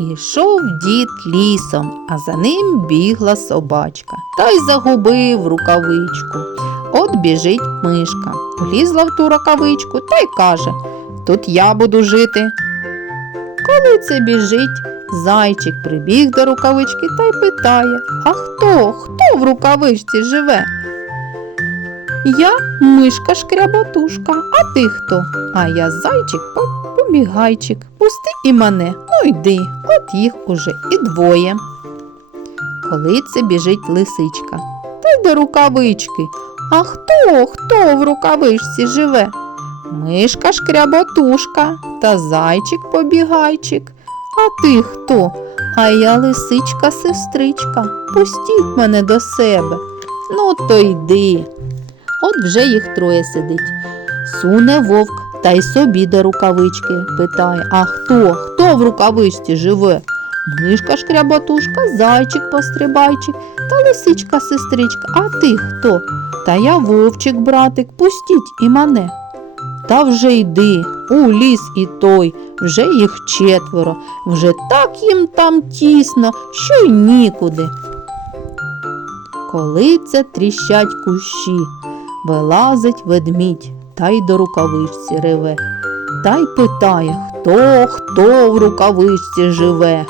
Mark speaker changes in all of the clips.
Speaker 1: Ішов дід лісом, а за ним бігла собачка та й загубив рукавичку. От біжить мишка, влізла в ту рукавичку та й каже: Тут я буду жити. Коли це біжить, зайчик прибіг до рукавички та й питає: А хто? Хто в рукавичці живе? Я мишка шкряботушка, а ти хто? А я зайчик побігайчик. Пусти і мене, ну йди, от їх уже і двоє. Коли це біжить лисичка, та й до рукавички. А хто, хто в рукавичці живе? Мишка шкряботушка та зайчик побігайчик. А ти хто? А я лисичка сестричка. Пустіть мене до себе. Ну, то йди. От вже їх троє сидить. Суне вовк та й собі до рукавички. Питає, а хто? Хто в рукавичці живе? Мишка шкряботушка, зайчик пострибайчик та лисичка сестричка. А ти хто? Та я вовчик, братик, пустіть і мене. Та вже йди, у ліс і той, вже їх четверо, вже так їм там тісно, що й нікуди. Коли це тріщать кущі, вилазить ведмідь та й до рукавичці реве, та й питає, хто, хто в рукавичці живе.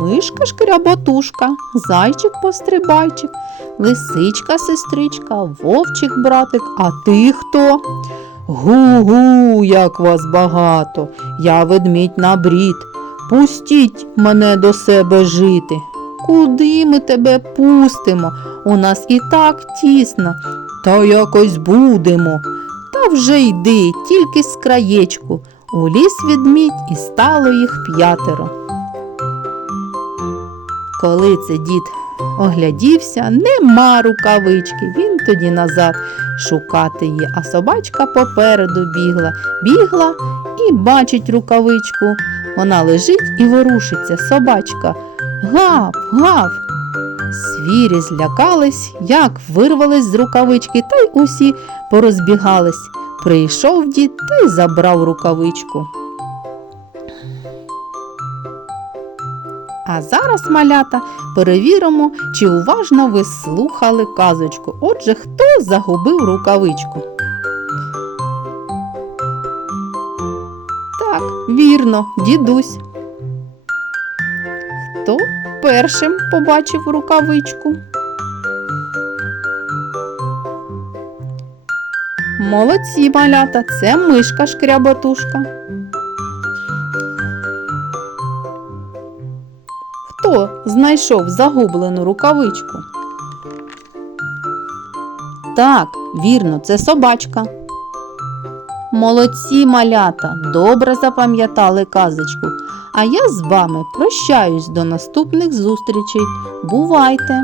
Speaker 1: Мишка шкряботушка, зайчик пострибайчик, лисичка сестричка, вовчик братик, а ти хто? Гу-гу, як вас багато, я ведмідь набрід. Пустіть мене до себе жити. Куди ми тебе пустимо? У нас і так тісно, та якось будемо. Та вже йди, тільки з краєчку. У ліс ведмідь і стало їх п'ятеро. Коли це дід оглядівся, нема рукавички. Він тоді назад шукати її, а собачка попереду бігла, бігла і бачить рукавичку. Вона лежить і ворушиться, собачка. Гав, гав. Звірі злякались, як вирвались з рукавички, та й усі порозбігались. Прийшов дід та й забрав рукавичку. А зараз, малята, перевіримо, чи уважно ви слухали казочку. Отже, хто загубив рукавичку? Так, вірно, дідусь. Хто першим побачив рукавичку? Молодці, малята, це мишка шкряботушка. Хто знайшов загублену рукавичку? Так, вірно, це собачка. Молодці малята, добре запам'ятали казочку. А я з вами прощаюсь до наступних зустрічей. Бувайте!